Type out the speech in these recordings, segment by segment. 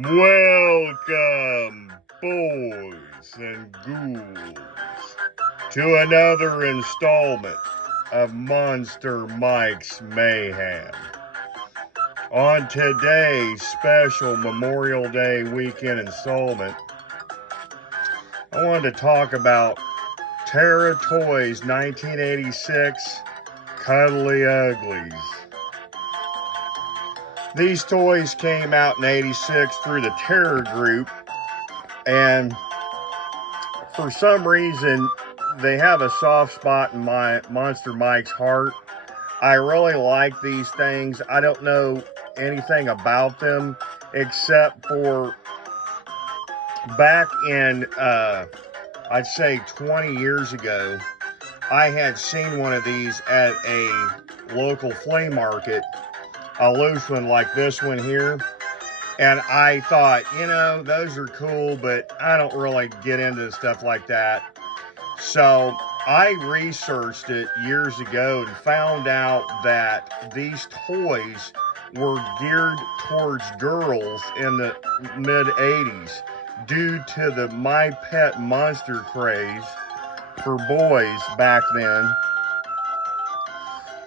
Welcome, boys and ghouls, to another installment of Monster Mike's Mayhem. On today's special Memorial Day weekend installment, I wanted to talk about Terra Toys 1986 Cuddly Uglies. These toys came out in '86 through the Terror Group, and for some reason they have a soft spot in my Monster Mike's heart. I really like these things. I don't know anything about them except for back in I'd say 20 years ago, I had seen one of these at a local flea market, a loose one like this one here, and I thought, you know, those are cool, but I don't really get into stuff like that. So I researched it years ago and found out that these toys were geared towards girls in the mid-'80s due to the My Pet Monster craze for boys back then.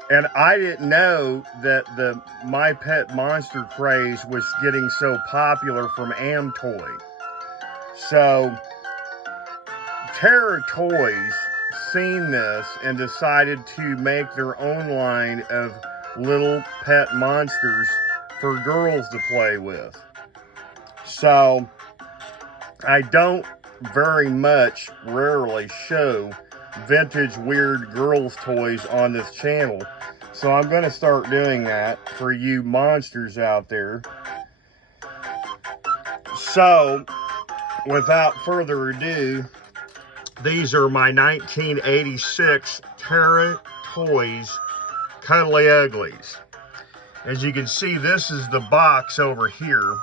And I didn't know that the My Pet Monster craze was getting so popular from Amtoy. So Terra Toys seen this and decided to make their own line of little pet monsters for girls to play with. So I don't very much rarely show vintage weird girls toys on this channel, so I'm going to start doing that for you monsters out there. So without further ado, these are my 1986 Terra Toys Cuddly Uglies. As you can see, this is the box over here.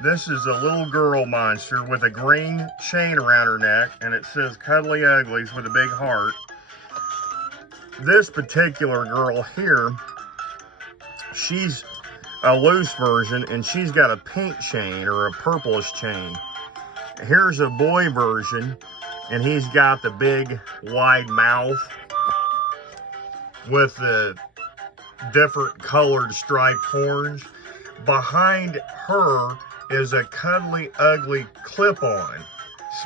This is a little girl monster with a green chain around her neck, and it says Cuddly Uglies with a big heart. This particular girl here, she's a loose version, and she's got a pink chain or a purplish chain. Here's a boy version, and he's got the big wide mouth with the different colored striped horns. Behind her is a Cuddly Ugly clip-on,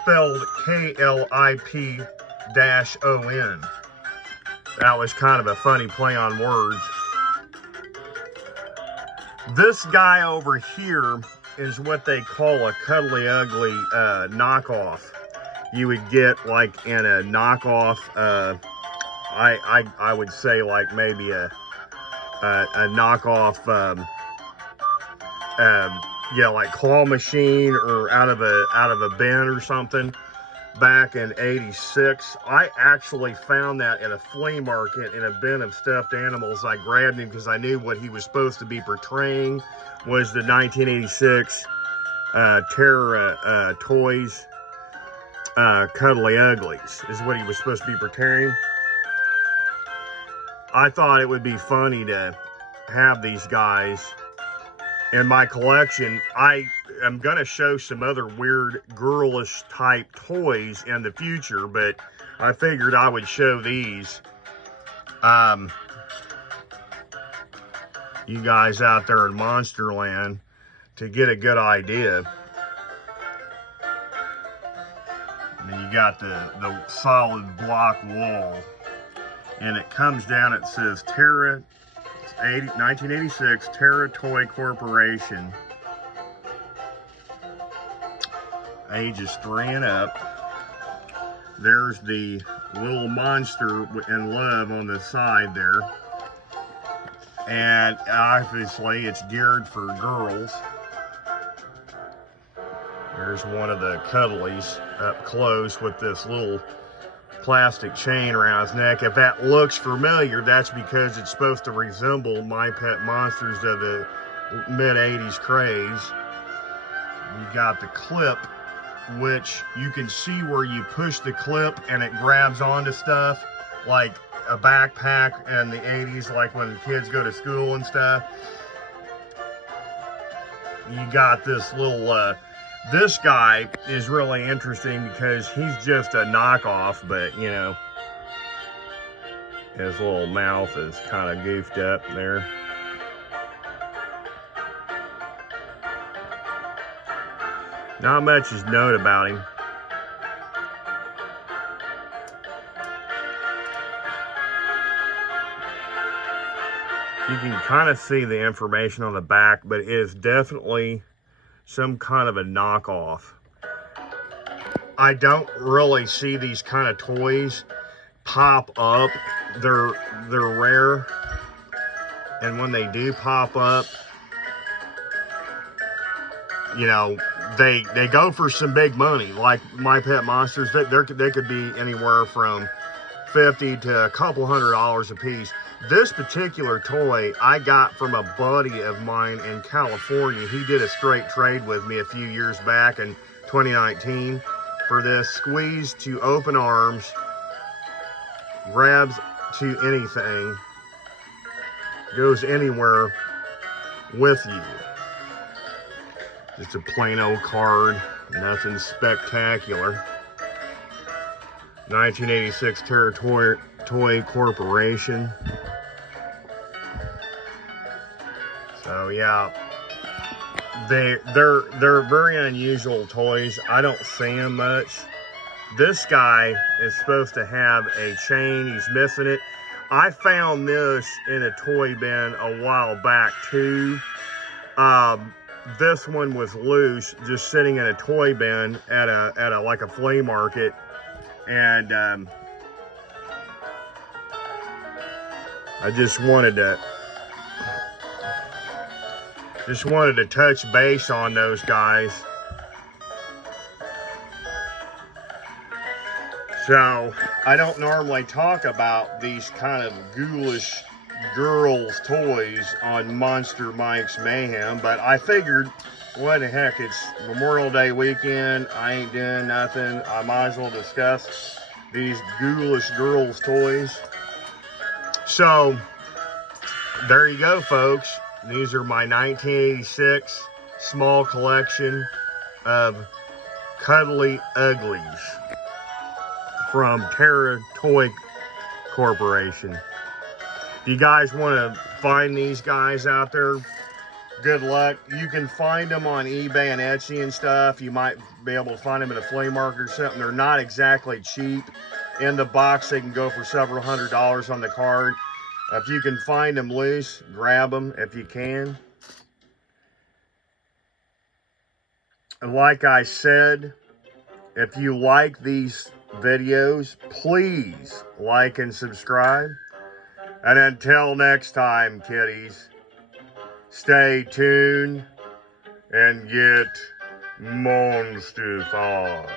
spelled K-L-I-P-O-N. That was kind of a funny play on words. This guy over here is what they call a Cuddly Ugly knockoff. You would get like in a knockoff, I would say like maybe a knockoff, yeah, like claw machine or out of a bin or something back in '86. I actually found that at a flea market in a bin of stuffed animals. I grabbed him because I knew what he was supposed to be portraying was the 1986 Terra Toys Cuddly Uglies is what he was supposed to be portraying. I thought it would be funny to have these guys in my collection. I am going to show some other weird girlish type toys in the future, but I figured I would show these. You guys out there in Monsterland to get a good idea. And you got the solid block wall, and it comes down, it says Terra 1986 Terra Toy Corporation, ages 3 and up. There's the little monster in love on the side there, and obviously it's geared for girls. There's one of the Cuddlies up close with this little plastic chain around his neck. If that looks familiar, that's because it's supposed to resemble My Pet Monsters of the mid-'80s craze. You got the clip, which you can see where you push the clip and it grabs onto stuff like a backpack in the '80s, like when kids go to school and stuff. you got this little, this guy is really interesting because he's just a knockoff, but, you know, his little mouth is kind of goofed up there. Not much is known about him. You can kind of see the information on the back, but it is definitely some kind of a knockoff. I don't really see these kind of toys pop up. They're rare, and when they do pop up, you know, they go for some big money. Like My Pet Monsters, they could be anywhere from $50 to a couple $100 a piece. This particular toy I got from a buddy of mine in California. He did a straight trade with me a few years back in 2019 for this. Squeeze to open arms, grabs to anything, goes anywhere with you. Just a plain old card, nothing spectacular. 1986 Terra Toy Corporation. So yeah, they're very unusual toys. I don't see them much. This guy is supposed to have a chain. He's missing it. I found this in a toy bin a while back too. This one was loose, just sitting in a toy bin at a like a flea market, and I just wanted to touch base on those guys. So I don't normally talk about these kind of ghoulish girls' toys on Monster Mike's Mayhem, but I figured, what the heck, it's Memorial Day weekend, I ain't doing nothing, I might as well discuss these ghoulish girls' toys. So there you go, folks. These are my 1986 small collection of cuddly uglies from Terra Toy Corporation. If you guys want to find these guys out there, good luck. You can find them on eBay and Etsy and stuff. You might be able to find them at a flea market or something. They're not exactly cheap. In the box, they can go for several $100s on the card. If you can find them loose, grab them if you can. And like I said, if you like these videos, please like and subscribe. And until next time, kiddies, stay tuned and get monstified.